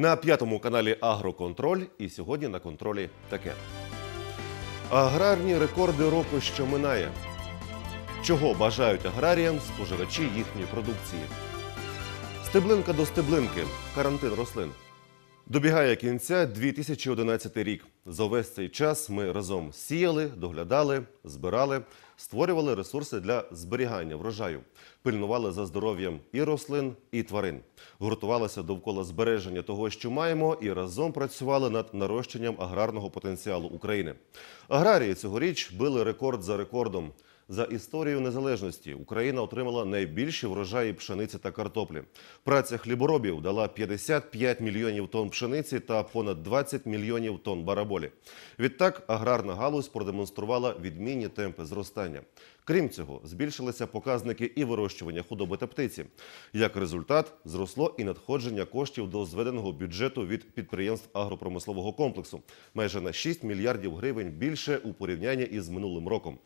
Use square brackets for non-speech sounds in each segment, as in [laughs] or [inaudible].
на п'ятому каналі Агроконтроль. І сьогодні на контролі таке. Аграрні рекорди року, що минає. Чого бажають аграріям споживачі їхньої продукції? Стеблинка до стеблинки. Карантин рослин. Добігає кінця 2011 рік. За увесь цей час ми разом сіяли, доглядали, збирали створювали ресурси для зберігання врожаю, пильнували за здоров'ям і рослин, і тварин, гуртувалися довкола збереження того, що маємо, і разом працювали над нарощенням аграрного потенціалу України. Аграрії цьогоріч били рекорд за рекордом. За історію незалежності Україна отримала найбільші врожаї пшениці та картоплі. Праця хліборобів дала 55 мільйонів тонн пшениці та понад 20 мільйонів тонн бараболі. Відтак аграрна галузь продемонструвала відмінні темпи зростання. Крім цього, збільшилися показники і вирощування худоби та птиці. Як результат, зросло і надходження коштів до зведеного бюджету від підприємств агропромислового комплексу майже на 6 мільярдів гривень більше у порівнянні із минулим роком.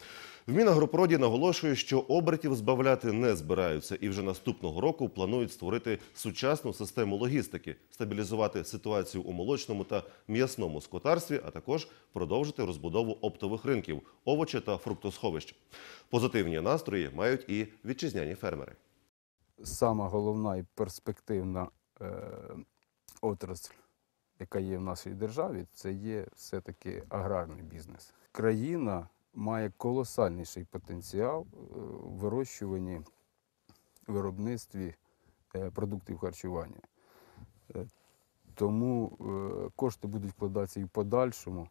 В Мінагропроді наголошує, що обертів збавляти не збираються, і вже наступного року планують створити сучасну систему логістики, стабілізувати ситуацію у молочному та м'ясному скотарстві, а також продовжити розбудову оптових ринків, овочі та фруктосховищ. Позитивні настрої мають і вітчизняні фермери. Саме головна і перспективна е, отрасль, яка є в нашій державі, це є все-таки аграрний бізнес. Країна має колосальніший потенціал в е, вирощуванні виробництві е, продуктів харчування. Е, тому кошти будуть вкладатися і в подальшому.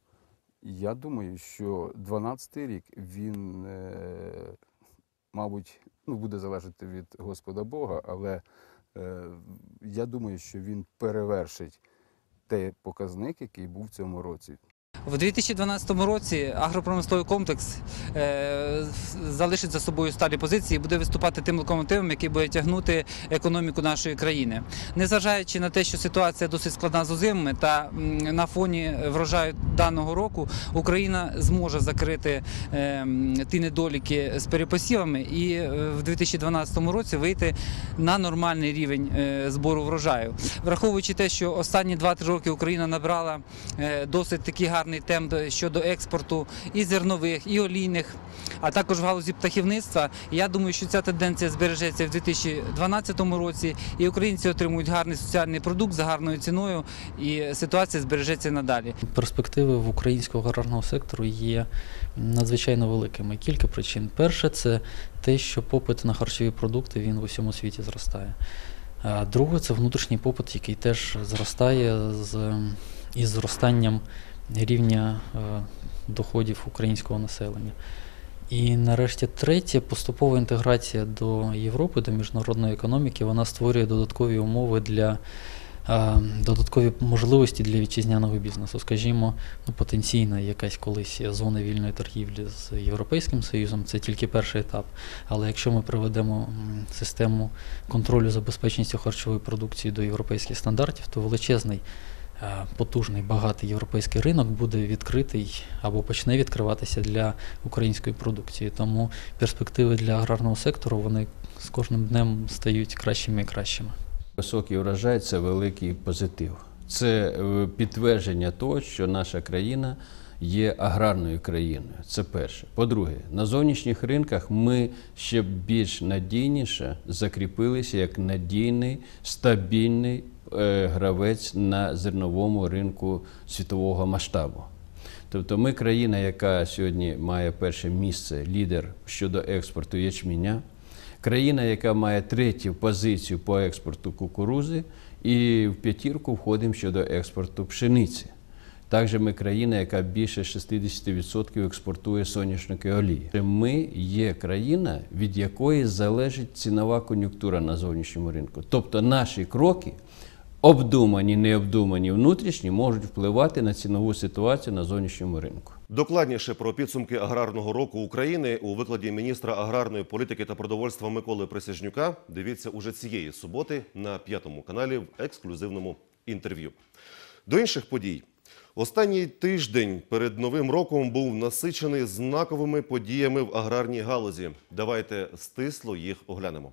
Я думаю, що 2012 рік він, мабуть, ну, буде залежати від Господа Бога, але я думаю, що він перевершить той показник, який був в цьому році. В 2012 році агропромисловий комплекс е, залишить за собою старі позиції і буде виступати тим локомотивом, який буде тягнути економіку нашої країни, незважаючи на те, що ситуація досить складна з озимами, та на фоні врожаю даного року Україна зможе закрити е, ті недоліки з перепосівами і е, в 2012 році вийти на нормальний рівень збору врожаю, враховуючи те, що останні 2-3 роки Україна набрала досить такі гарні гарний темп щодо експорту і зернових, і олійних, а також в галузі птахівництва. Я думаю, що ця тенденція збережеться в 2012 році, і українці отримують гарний соціальний продукт за гарною ціною, і ситуація збережеться надалі. Перспективи в українського аграрного сектору є надзвичайно великими. Кілька причин. Перше, це те, що попит на харчові продукти він в усьому світі зростає. Друге, це внутрішній попит, який теж зростає з із зростанням рівня е, доходів українського населення. І нарешті третє, поступова інтеграція до Європи, до міжнародної економіки, вона створює додаткові умови для е, додаткові можливості для вітчизняного бізнесу. Скажімо, ну, потенційна якась колись зона вільної торгівлі з Європейським Союзом, це тільки перший етап. Але якщо ми приведемо систему контролю за безпечністю харчової продукції до європейських стандартів, то величезний Е, потужний багатий європейський ринок буде відкритий або почне відкриватися для української продукції. Тому перспективи для аграрного сектору вони з кожним днем стають кращими і кращими. Високий врожай – це великий позитив. Це е, підтвердження того, що наша країна є аграрною країною. Це перше. По-друге, на зовнішніх ринках ми ще більш надійніше закріпилися як надійний стабільний Е, гравець на зерновому ринку світового масштабу. Тобто, ми країна, яка сьогодні має перше місце, лідер щодо експорту ячменя, країна, яка має третю позицію по експорту кукурузи, і в п'ятірку входимо щодо експорту пшениці. Також ми країна, яка більше 60% експортує соняшники олії. Ми є країна, від якої залежить цінова кон'юнктура на зовнішньому ринку. Тобто наші кроки обдумані, необдумані внутрішні можуть впливати на цінову ситуацію на зовнішньому ринку. Докладніше про підсумки аграрного року України у викладі міністра аграрної політики та продовольства Миколи Присяжнюка. Дивіться уже цієї суботи на п'ятому каналі в ексклюзивному інтерв'ю. До інших подій. Останній тиждень перед новим роком був насичений знаковими подіями в аграрній галузі. Давайте стисло їх оглянемо.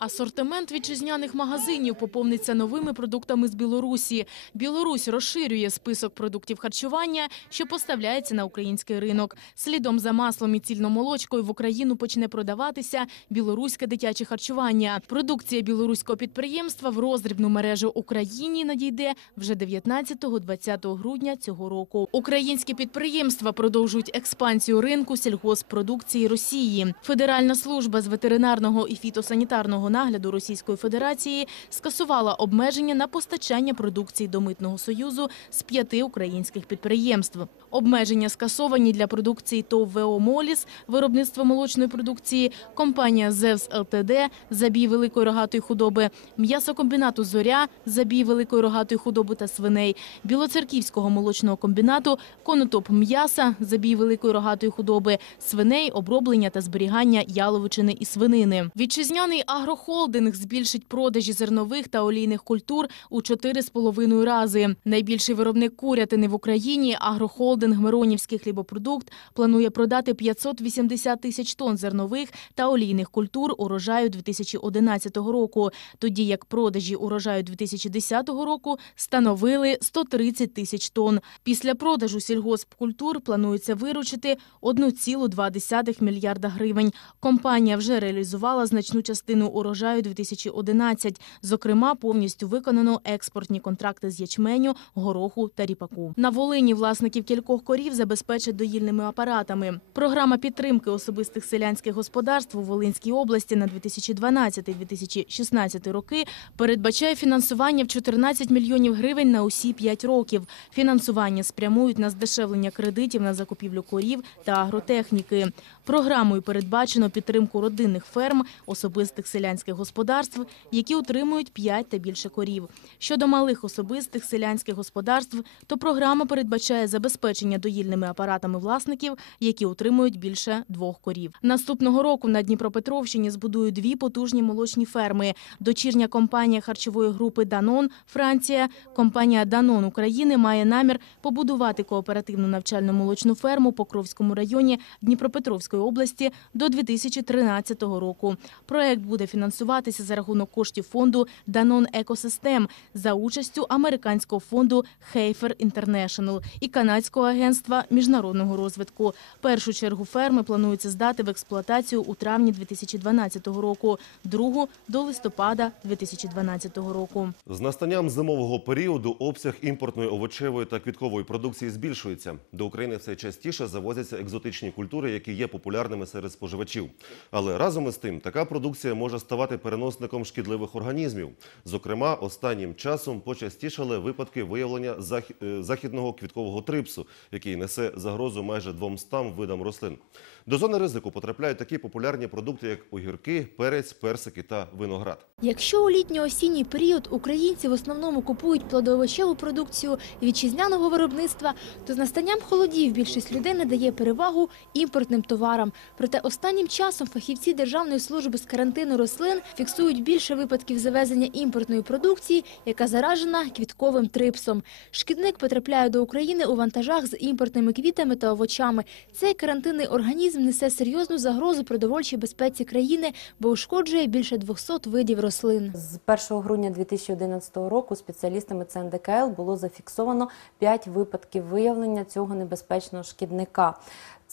Асортимент вітчизняних магазинів поповниться новими продуктами з Білорусі. Білорусь розширює список продуктів харчування, що поставляється на український ринок. Слідом за маслом і цільномолочкою в Україну почне продаватися білоруське дитяче харчування. Продукція білоруського підприємства в роздрібну мережу Україні надійде вже 19-20 грудня цього року. Українські підприємства продовжують експансію ринку сільгосппродукції Росії. Федеральна служба з ветеринарного і фітосанітарного нагляду Російської Федерації скасувала обмеження на постачання продукції до митного союзу з п'яти українських підприємств. Обмеження скасовані для продукції ТОВ ВО «Моліс» виробництва молочної продукції, компанія «Зевс ЛТД» забій великої рогатої худоби, м'ясокомбінату Зоря забій великої рогатої худоби та свиней, білоцерківського молочного комбінату, конотоп м'яса, забій великої рогатої худоби, свиней, оброблення та зберігання яловичини і свинини. Вітчизняний агро агрохолдинг збільшить продажі зернових та олійних культур у 4,5 рази. Найбільший виробник курятини в Україні агрохолдинг Миронівський хлібопродукт планує продати 580 тисяч тонн зернових та олійних культур урожаю 2011 року, тоді як продажі урожаю 2010 року становили 130 тисяч тонн. Після продажу сільгоспкультур планується виручити 1,2 мільярда гривень. Компанія вже реалізувала значну частину урожаю урожаю 2011. Зокрема, повністю виконано експортні контракти з ячменю, гороху та ріпаку. На Волині власників кількох корів забезпечать доїльними апаратами. Програма підтримки особистих селянських господарств у Волинській області на 2012-2016 роки передбачає фінансування в 14 мільйонів гривень на усі 5 років. Фінансування спрямують на здешевлення кредитів на закупівлю корів та агротехніки. Програмою передбачено підтримку родинних ферм, особистих селянських селянських господарств, які утримують 5 та більше корів. Щодо малих особистих селянських господарств, то програма передбачає забезпечення доїльними апаратами власників, які утримують більше двох корів. Наступного року на Дніпропетровщині збудують дві потужні молочні ферми. Дочірня компанія харчової групи Данон Франція. Компанія Данон України має намір побудувати кооперативну навчальну молочну ферму Покровському районі Дніпропетровської області до 2013 року. Проект буде фінансовано фінансуватися за рахунок коштів фонду Данон Екосистем за участю американського фонду Хейфер Інтернешнл і канадського агентства міжнародного розвитку. Першу чергу ферми планується здати в експлуатацію у травні 2012 року, другу до листопада 2012 року. З настанням зимового періоду обсяг імпортної овочевої та квіткової продукції збільшується. До України все частіше завозяться екзотичні культури, які є популярними серед споживачів. Але разом із тим така продукція може стати ставати переносником шкідливих організмів. Зокрема, останнім часом почастішали випадки виявлення е, західного квіткового трипсу, який несе загрозу майже 200 видам рослин. До зони ризику потрапляють такі популярні продукти, як огірки, перець, персики та виноград. Якщо у літньо-осінній період українці в основному купують плодовищеву продукцію вітчизняного виробництва, то з настанням холодів більшість людей не дає перевагу імпортним товарам. Проте останнім часом фахівці державної служби з карантину рослин рослин фіксують більше випадків завезення імпортної продукції, яка заражена квітковим трипсом. Шкідник потрапляє до України у вантажах з імпортними квітами та овочами. Цей карантинний організм несе серйозну загрозу продовольчій безпеці країни, бо ушкоджує більше 200 видів рослин. З 1 грудня 2011 року спеціалістами ЦНДКЛ було зафіксовано п'ять випадків виявлення цього небезпечного шкідника.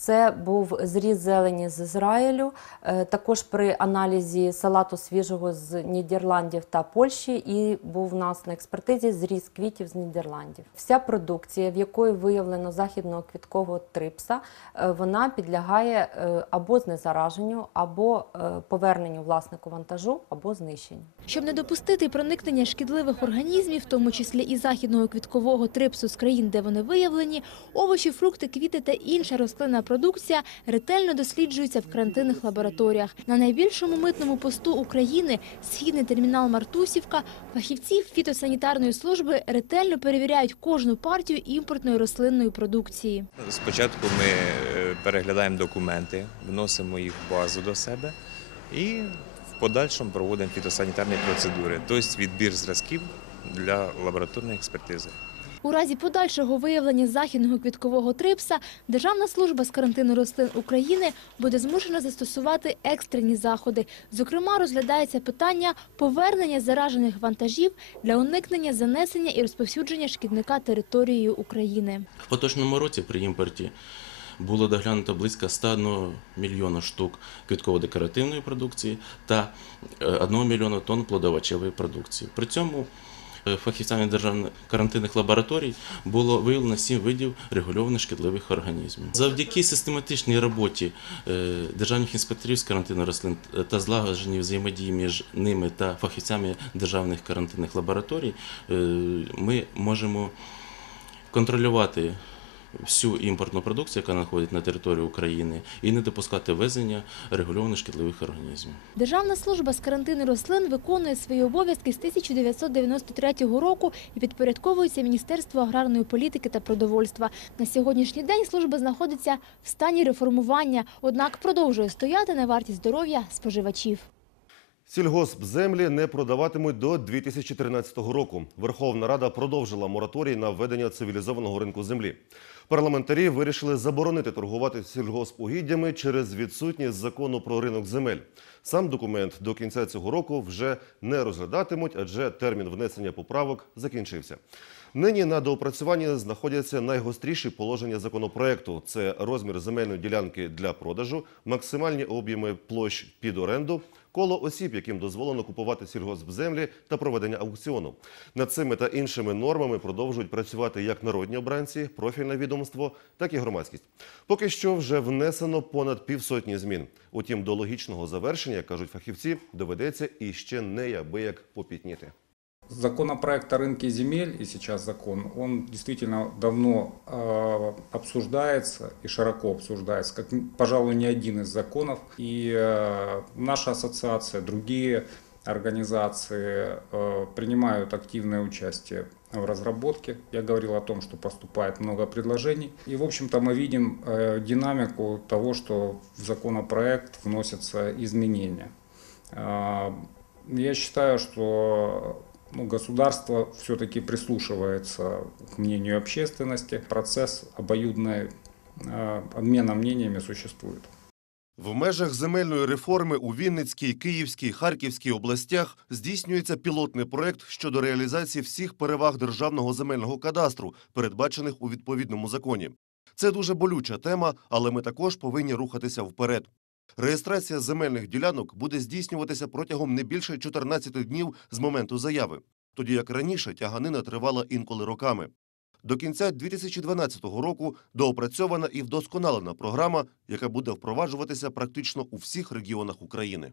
Це був зріз зелені з Ізраїлю. Е, також при аналізі салату свіжого з Нідерландів та Польщі, і був у нас на експертизі зріз квітів з Нідерландів. Вся продукція, в якої виявлено західного квіткового трипса, е, вона підлягає е, або знезараженню, або поверненню власнику вантажу, або знищенню. Щоб не допустити проникнення шкідливих організмів, в тому числі і західного квіткового трипсу з країн, де вони виявлені, овочі, фрукти, квіти та інша рослина продукція ретельно досліджується в карантинних лабораторіях. На найбільшому митному посту України східний термінал Мартусівка фахівці фітосанітарної служби ретельно перевіряють кожну партію імпортної рослинної продукції. Спочатку ми е, переглядаємо документи, вносимо їх в базу до себе і в подальшому проводимо фітосанітарні процедури, тобто відбір зразків для лабораторної експертизи. У разі подальшого виявлення західного квіткового трипса Державна служба з карантину рослин України буде змушена застосувати екстрені заходи. Зокрема, розглядається питання повернення заражених вантажів для уникнення занесення і розповсюдження шкідника територією України. В поточному році при імпорті. Було доглянуто близько 101 мільйона штук квітково-декоративної продукції та 1 е, мільйона тонн плодовочевої продукції. При цьому Е, фахівцями державних карантинних лабораторій було виявлено сім видів регульованих шкідливих організмів. Завдяки систематичній роботі е, державних інспекторів з карантину рослин та злагодженій взаємодії між ними та фахівцями державних карантинних лабораторій. Е, ми можемо контролювати всю імпортну продукцію, яка знаходить на території України, і не допускати везення регульованих шкідливих організмів. Державна служба з карантину рослин виконує свої обов'язки з 1993 року і підпорядковується Міністерству аграрної політики та продовольства. На сьогоднішній день служба знаходиться в стані реформування, однак продовжує стояти на варті здоров'я споживачів. Сільгосп землі не продаватимуть до 2013 року. Верховна Рада продовжила мораторій на введення цивілізованого ринку землі. Парламентарі вирішили заборонити торгувати сільгоспугіддями через відсутність закону про ринок земель. Сам документ до кінця цього року вже не розглядатимуть, адже термін внесення поправок закінчився. Нині на доопрацюванні знаходяться найгостріші положення законопроекту: це розмір земельної ділянки для продажу, максимальні об'єми площ під оренду коло осіб, яким дозволено купувати сільгоспземлі та проведення аукціону. Над цими та іншими нормами продовжують працювати як народні обранці, профільне відомство, так і громадськість. Поки що вже внесено понад півсотні змін. Утім, до логічного завершення кажуть фахівці, доведеться і ще неабияк попітніти. Законопроект о рынке земель и сейчас закон, он действительно давно обсуждается и широко обсуждается, как, пожалуй, не один из законов. И э, наша ассоциация, другие организации э, принимают активное участие в разработке. Я говорил о том, что поступает много предложений. И, в общем-то, мы видим э, динамику того, что в законопроект вносятся изменения. Я считаю, что Ну, государство все-таки прислушивается к мнению общественности. Процесс обоюдной обмена мнениями существует. В межах земельної реформи у Вінницькій, Київській Харківській областях здійснюється пілотний проект щодо реалізації всіх переваг державного земельного кадастру, передбачених у відповідному законі. Це дуже болюча тема, але ми також повинні рухатися вперед. Реєстрація земельних ділянок буде здійснюватися протягом не більше 14 днів з моменту заяви, тоді як раніше тяганина тривала інколи роками. До кінця 2012 року доопрацьована і вдосконалена програма, яка буде впроваджуватися практично у всіх регіонах України.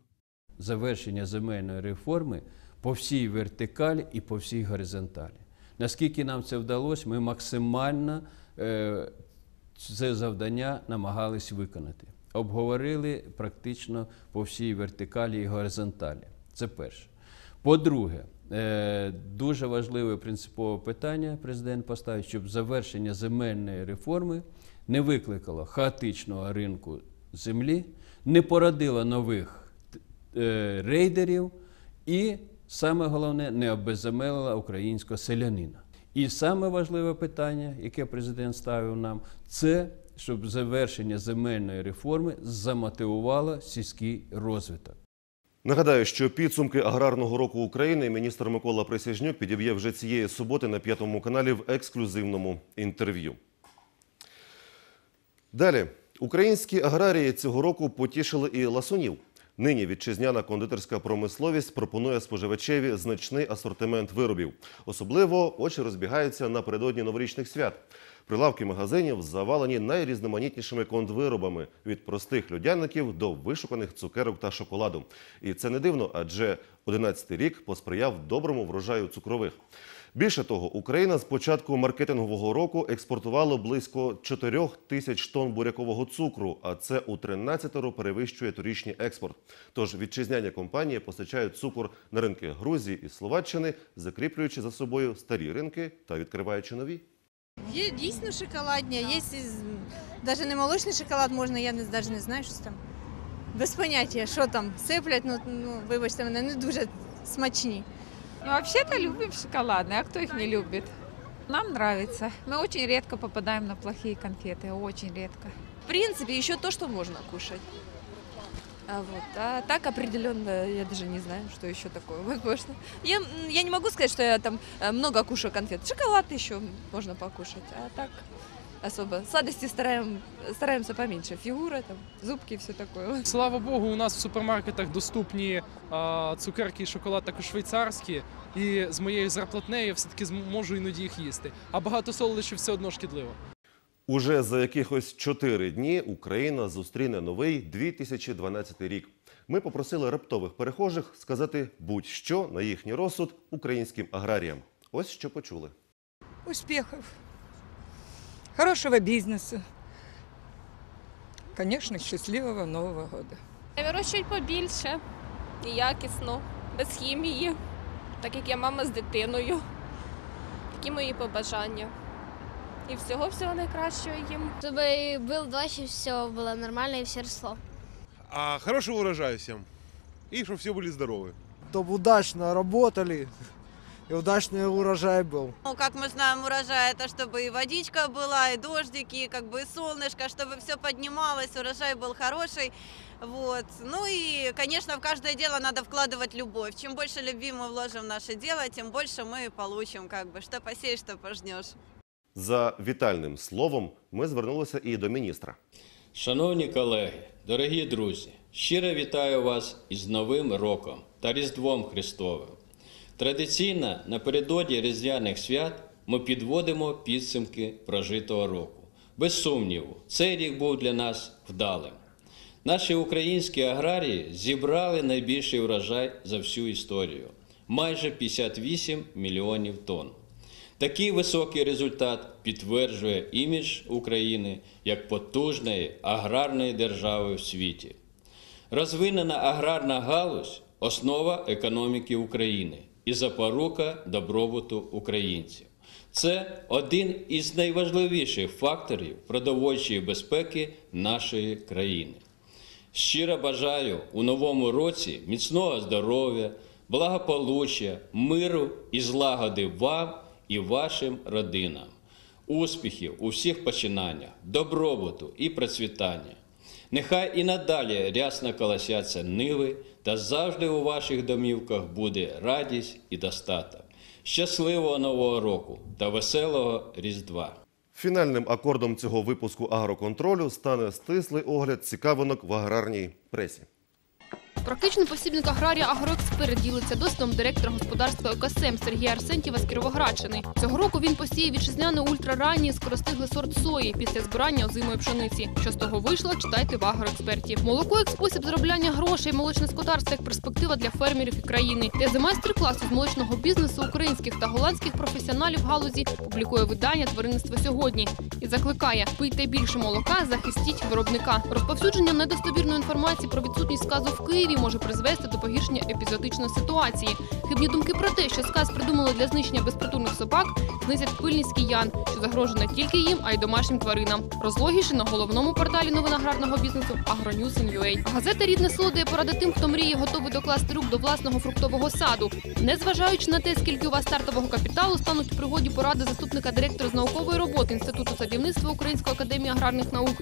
Завершення земельної реформи по всій вертикалі і по всій горизонталі. Наскільки нам це вдалося, ми максимально е, це завдання намагались виконати обговорили практично по всій вертикалі і горизонталі. Це перше. По-друге, е, дуже важливе принципове питання президент поставив, щоб завершення земельної реформи не викликало хаотичного ринку землі, не породило нових е, рейдерів і, саме головне, не обезземелило українського селянина. І саме важливе питання, яке президент ставив нам, це щоб завершення земельної реформи замотивувало сільський розвиток. Нагадаю, що підсумки аграрного року України міністр Микола Присяжнюк підіб'є вже цієї суботи на п'ятому каналі в ексклюзивному інтерв'ю. Далі українські аграрії цього року потішили і ласунів. Нині вітчизняна кондитерська промисловість пропонує споживачеві значний асортимент виробів. Особливо очі розбігаються напередодні новорічних свят. Прилавки магазинів завалені найрізноманітнішими контвиробами від простих людяників до вишуканих цукерок та шоколаду. І це не дивно, адже 11-й рік посприяв доброму врожаю цукрових. Більше того, Україна з початку маркетингового року експортувала близько 4 тисяч тонн бурякового цукру, а це у 13-ро перевищує торічний експорт. Тож вітчизняні компанії постачають цукор на ринки Грузії і Словаччини, закріплюючи за собою старі ринки та відкриваючи нові. Є дійсно шоколадні, є навіть не молочний шоколад можна, я навіть не знаю, що там. Без поняття, що там сиплять, ну, ну вибачте мене, не дуже смачні. Ну, вообще-то любим шоколадные, а кто их не любит? Нам нравится. Мы очень редко попадаем на плохие конфеты, очень редко. В принципе, еще то, что можно кушать. А вот. А так определенно я даже не знаю, что еще такое возможно. Я, я не могу сказать, что я там э, много кушаю конфет. Шоколад еще можно покушать, а так особо. Сладости стараем, стараемся поменьше. Фигура, там, зубки, все такое. [laughs] Слава Богу, у нас в супермаркетах доступні а, цукерки і шоколад також швейцарські. І з моєю зарплатнею я все-таки можу іноді їх їсти. А багато солодощів все одно шкідливо. Уже за якихось чотири дні Україна зустріне новий 2012 рік. Ми попросили раптових перехожих сказати будь-що на їхній розсуд українським аграріям. Ось що почули. Успіхів, хорошого бізнесу, звісно, щасливого нового року. Вирощують побільше і якісно, без хімії, так як я мама з дитиною. Такі мої побажання. і всього-всього найкращого їм. Щоб і був дощ, і все було нормально, і все росло. А хорошего урожая всем. И чтобы все были здоровы. чтобы удачно работали и удачный урожай был. Ну, как мы знаем, урожай это чтобы и водичка была, и дождики, и как бы и солнышко, чтобы все поднималось, урожай был хороший. Вот. Ну и, конечно, в каждое дело надо вкладывать любовь. Чем больше любви мы вложим в наше дело, тем больше мы и получим, как бы, что посеешь, что пожнешь. За вітальним словом ми звернулися і до міністра. Шановні колеги, дорогі друзі, щиро вітаю вас із Новим роком та Різдвом Христовим. Традиційно напередодні різдвяних свят ми підводимо підсумки прожитого року. Без сумніву, цей рік був для нас вдалим. Наші українські аграрії зібрали найбільший врожай за всю історію майже 58 мільйонів тонн. Такий високий результат підтверджує імідж України як потужної аграрної держави в світі. Розвинена аграрна галузь основа економіки України і запорука добробуту українців. Це один із найважливіших факторів продовольчої безпеки нашої країни. Щиро бажаю у новому році міцного здоров'я, благополуччя, миру і злагоди вам і вашим родинам, успіхів у всіх починаннях, добробуту і процвітання. Нехай і надалі рясно колосяться ниви, та завжди у ваших домівках буде радість і достаток. Щасливого нового року та веселого Різдва! Фінальним акордом цього випуску агроконтролю стане стислий огляд цікавинок в аграрній пресі. Практичний посібник аграрія агроексперт ділиться досвідом директора господарства «Екосем» Сергія Арсентєва з Кіровоградщини. Цього року він посіяв вітчизняний ультраранні скоростиглий сорт сої після збирання озимої пшениці. Що з того вийшло, читайте в агроекспертів. Молоко як спосіб заробляння грошей, молочне скотарство як перспектива для фермерів і країни. Тези майстер-класу з молочного бізнесу українських та голландських професіоналів галузі публікує видання Тваринництво сьогодні і закликає пийте більше молока, захистіть виробника. Розповсюдження недостовірної інформації про відсутність сказу в Києві насправді може призвести до погіршення епізодичної ситуації. Хибні думки про те, що сказ придумали для знищення безпритульних собак, знизять пильність киян, що загрожує не тільки їм, а й домашнім тваринам. Розлогіше на головному порталі новиноградного бізнесу Агронюсенюей. Газета рідне село дає поради тим, хто мріє, готовий докласти рук до власного фруктового саду. Незважаючи на те, скільки у вас стартового капіталу стануть у пригоді поради заступника директора з наукової роботи інституту садівництва Української академії аграрних наук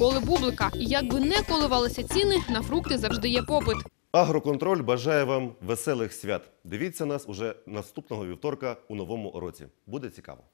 Миколи Бублика. І як би не коливалися ціни, на фрукти завжди є попит. Агроконтроль бажає вам веселих свят. Дивіться нас уже наступного вівторка у новому році. Буде цікаво.